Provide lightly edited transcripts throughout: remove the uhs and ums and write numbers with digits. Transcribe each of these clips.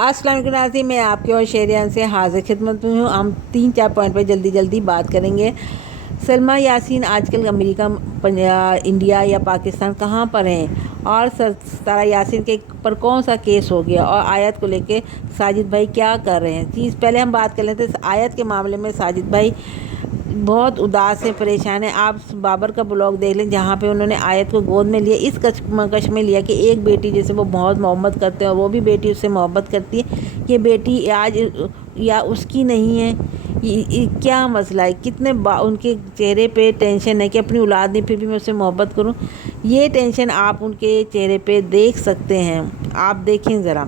السلام علیکم ناظرین، میں آپ کے اور شہریان سے حاضر خدمت میں ہوں۔ ہم 3-4 پوائنٹ پہ جلدی بات کریں گے۔ سلمیٰ یاسین آج کل امریکہ، انڈیا یا پاکستان کہاں پر ہیں، اور ستارہ یاسین کے پر کون سا کیس ہو گیا، اور آیت کو لے کے ساجد بھائی کیا کر رہے ہیں۔ پہلے ہم بات کر لیتے ہیں آیت کے معاملے میں۔ ساجد بھائی بہت اداس ہیں، پریشان ہیں۔ آپ بابر کا بلاگ دیکھ لیں جہاں پہ انہوں نے آیت کو گود میں لیا، اس کش میں لیا کہ ایک بیٹی جیسے وہ بہت محبت کرتے ہیں اور وہ بھی بیٹی اس سے محبت کرتی ہے، یہ بیٹی آج یا اس کی نہیں ہے۔ کیا مسئلہ ہے؟ کتنے ان کے چہرے پہ ٹینشن ہے کہ اپنی اولاد نہیں، پھر بھی میں اس سے محبت کروں۔ یہ ٹینشن آپ ان کے چہرے پہ دیکھ سکتے ہیں، آپ دیکھیں ذرا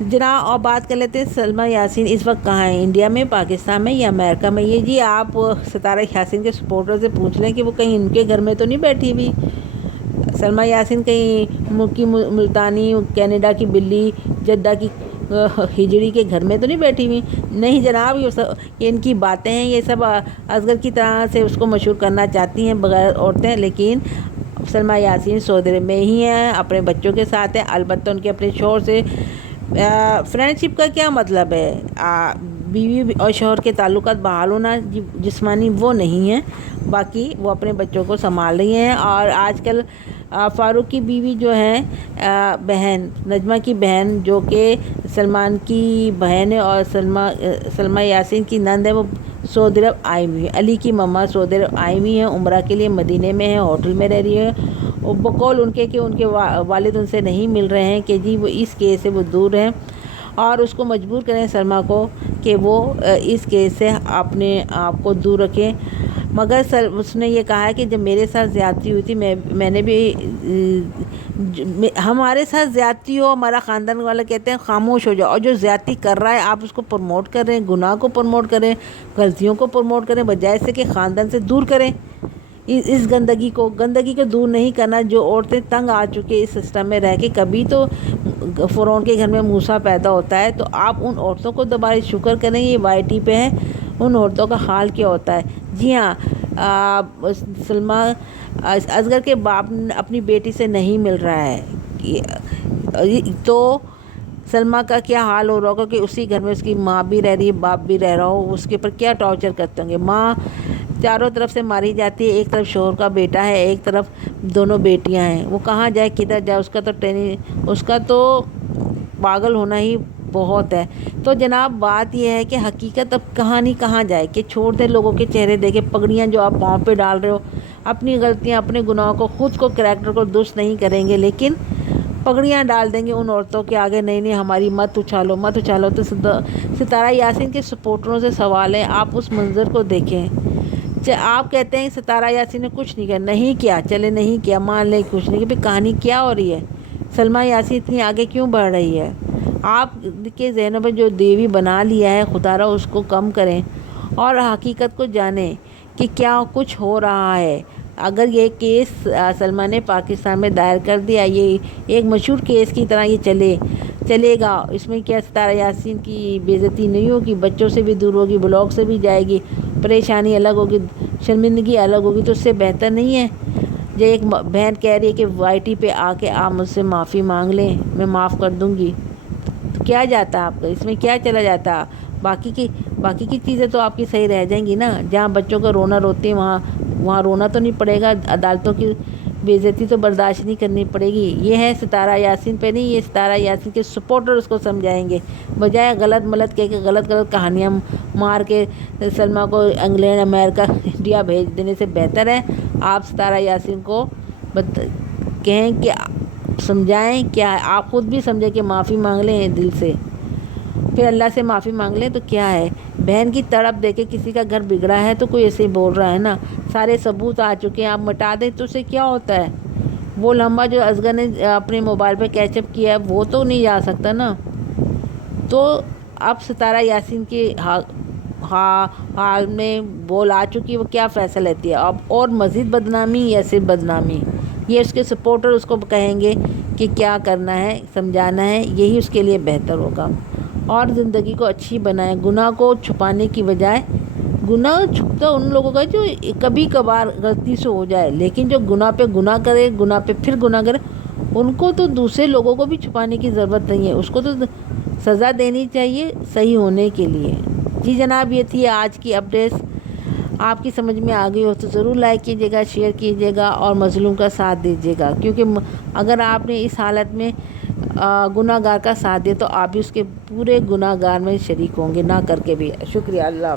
جناب۔ اور بات کر لیتے ہیں سلمیٰ یاسین اس وقت کہاں ہیں، انڈیا میں، پاکستان میں یا امریکہ میں؟ یہ جی آپ ستارہ یاسین کے سپورٹر سے پوچھ لیں کہ وہ کہیں ان کے گھر میں تو نہیں بیٹھی ہوئی۔ سلمیٰ یاسین کہیں ملکی ملتانی، کینیڈا کی بلی، جدہ کی ہجڑی کے گھر میں تو نہیں بیٹھی ہوئی؟ نہیں جناب، یہ ان کی باتیں ہیں، یہ سب اصغر کی طرح سے اس کو مشہور کرنا چاہتی ہیں بغیر عورتیں، لیکن سلمیٰ یاسین سعودی عرب میں ہی ہیں، اپنے بچوں کے ساتھ ہیں۔ البتہ ان کے اپنے شوہر سے فرینڈ شپ کا کیا مطلب ہے؟ بیوی اور شوہر کے تعلقات بحال ہونا جسمانی وہ نہیں ہیں، باقی وہ اپنے بچوں کو سنبھال رہی ہیں۔ اور آج کل فاروق کی بیوی جو ہیں، بہن نجمہ کی بہن، جو کہ سلمان کی بہن ہے اور سلمیٰ یاسین کی نند ہے، وہ سعودی عرب آئی ہوئی ہے۔ علی کی مما سعودی عرب آئی ہوئی ہیں عمرہ کے لیے، مدینے میں ہیں، ہوٹل میں رہ رہی ہے، بقول ان کے کہ ان کے والد ان سے نہیں مل رہے ہیں، کہ جی وہ اس کیس سے وہ دور ہیں، اور اس کو مجبور کریں سلمیٰ کو کہ وہ اس کیس سے اپنے آپ کو دور رکھیں۔ مگر اس نے یہ کہا ہے کہ جب میرے ساتھ زیادتی ہوئی تھی، میں نے بھی، ہمارے ساتھ زیادتی ہو، ہمارا خاندان والا کہتے ہیں خاموش ہو جاؤ، اور جو زیادتی کر رہا ہے آپ اس کو پروموٹ کر رہے ہیں، گناہ کو پروموٹ کریں، غلطیوں کو پروموٹ کریں، بجائے سے کہ خاندان سے دور کریں اس گندگی کو دور نہیں کرنا۔ جو عورتیں تنگ آ چکے اس سسٹم میں رہ کے، کبھی تو فرعون کے گھر میں موسیٰ پیدا ہوتا ہے، تو آپ ان عورتوں کو دوبارہ شکر کریں، یہ وائی ٹی پہ ہیں، ان عورتوں کا حال کیا ہوتا ہے۔ جی ہاں، سلمیٰ اصغر کے باپ اپنی بیٹی سے نہیں مل رہا ہے، تو سلمیٰ کا کیا حال ہو رہا ہوگا کہ اسی گھر میں اس کی ماں بھی رہ رہی ہے، باپ بھی رہ رہا ہو، اس کے اوپر کیا ٹارچر کرتے ہوں گے۔ ماں چاروں طرف سے ماری جاتی ہے، ایک طرف شوہر کا بیٹا ہے، ایک طرف دونوں بیٹیاں ہیں، وہ کہاں جائے کدھر جائے، اس کا تو پاگل ہونا ہی بہت ہے۔ تو جناب بات یہ ہے کہ حقیقت اب کہاں جائے، کہ چھوڑ دیں لوگوں کے چہرے دیکھے، پگڑیاں جو آپ پاؤں پہ ڈال رہے ہو، اپنی غلطیاں، اپنے گناہوں کو، خود کو، کریکٹر کو درست نہیں کریں گے، لیکن پگڑیاں ڈال دیں گے ان عورتوں کے آگے، نہیں ہماری مت اچھالو۔ تو ستارہ یاسین کے سپورٹروں سے سوال ہے، آپ اس منظر کو دیکھیں۔ آپ کہتے ہیں ستارہ یاسین نے کچھ نہیں کیا، نہیں کیا، چلے نہیں کیا، مان لیں کچھ نہیں کیا، پھر کہانی کیا ہو رہی ہے؟ سلمیٰ یاسین اتنی آگے کیوں بڑھ رہی ہے؟ آپ کے ذہنوں میں جو دیوی بنا لیا ہے، خدا را اس کو کم کریں اور حقیقت کو جانیں کہ کیا کچھ ہو رہا ہے۔ اگر یہ کیس سلمیٰ نے پاکستان میں دائر کر دیا، یہ ایک مشہور کیس کی طرح یہ چلے گا، اس میں کیا ستارہ یاسین کی بے عزتی نہیں ہوگی؟ بچوں سے بھی دور ہوگی، بلاگ سے بھی جائے گی، پریشانی الگ ہوگی، شرمندگی الگ ہوگی، تو اس سے بہتر نہیں ہے جو ایک بہن کہہ رہی ہے کہ وائی ٹی پہ آ کے آپ مجھ سے معافی مانگ لیں، میں معاف کر دوں گی، تو کیا جاتا آپ کا اس میں، کیا چلا جاتا؟ باقی کی چیزیں تو آپ کی صحیح رہ جائیں گی نا۔ جہاں بچوں کا رونا روتی ہے، وہاں رونا تو نہیں پڑے گا، عدالتوں کی بے عزتی تو برداشت نہیں کرنی پڑے گی۔ یہ ہے ستارہ یاسین پہ نہیں، یہ ستارہ یاسین کے سپورٹر اس کو سمجھائیں گے، بجائے غلط کہہ کے غلط کہانیاں مار کے سلمیٰ کو انگلینڈ، امریکہ، انڈیا بھیج دینے سے بہتر ہے آپ ستارہ یاسین کو کہیں کہ سمجھائیں، کیا آپ خود بھی سمجھیں کہ معافی مانگ لیں دل سے، پھر اللہ سے معافی مانگ لیں، تو کیا ہے؟ بہن کی تڑپ دے کے کسی کا گھر بگڑا ہے تو کوئی ایسے ہی بول رہا ہے نا، سارے ثبوت آ چکے ہیں، آپ مٹا دیں تو اس سے کیا ہوتا ہے؟ وہ لمحہ جو اصغر نے اپنے موبائل پہ کیچ اپ کیا ہے وہ تو نہیں جا سکتا نا۔ تو اب ستارہ یاسین کے حال میں بول آ چکی، وہ کیا فیصلہ لیتی ہے اب؟ اور مزید بدنامی یا صرف بدنامی؟ یہ اس کے سپورٹر اس کو کہیں گے کہ کیا کرنا ہے، سمجھانا ہے، یہی اس کے لیے بہتر ہوگا۔ اور زندگی کو اچھی بنائیں، گناہ کو چھپانے کی بجائے، گناہ چھپتا ان لوگوں کا جو کبھی کبھار غلطی سے ہو جائے، لیکن جو گناہ پہ گناہ کرے، گناہ پہ پھر گناہ کرے، ان کو تو دوسرے لوگوں کو بھی چھپانے کی ضرورت نہیں ہے، اس کو تو سزا دینی چاہیے صحیح ہونے کے لیے۔ جی جناب، یہ تھی آج کی اپڈیٹس۔ آپ کی سمجھ میں آ گئی ہو تو ضرور لائک کیجیے گا، شیئر کیجیے گا اور مظلوم کا ساتھ دیجیے گا، کیونکہ اگر آپ نے اس حالت میں گناہ گار کا ساتھ دیا تو آپ بھی اس کے پورے گناہ گار میں شریک ہوں گے، نہ کر کے بھی۔ شکریہ، اللہ حافظ۔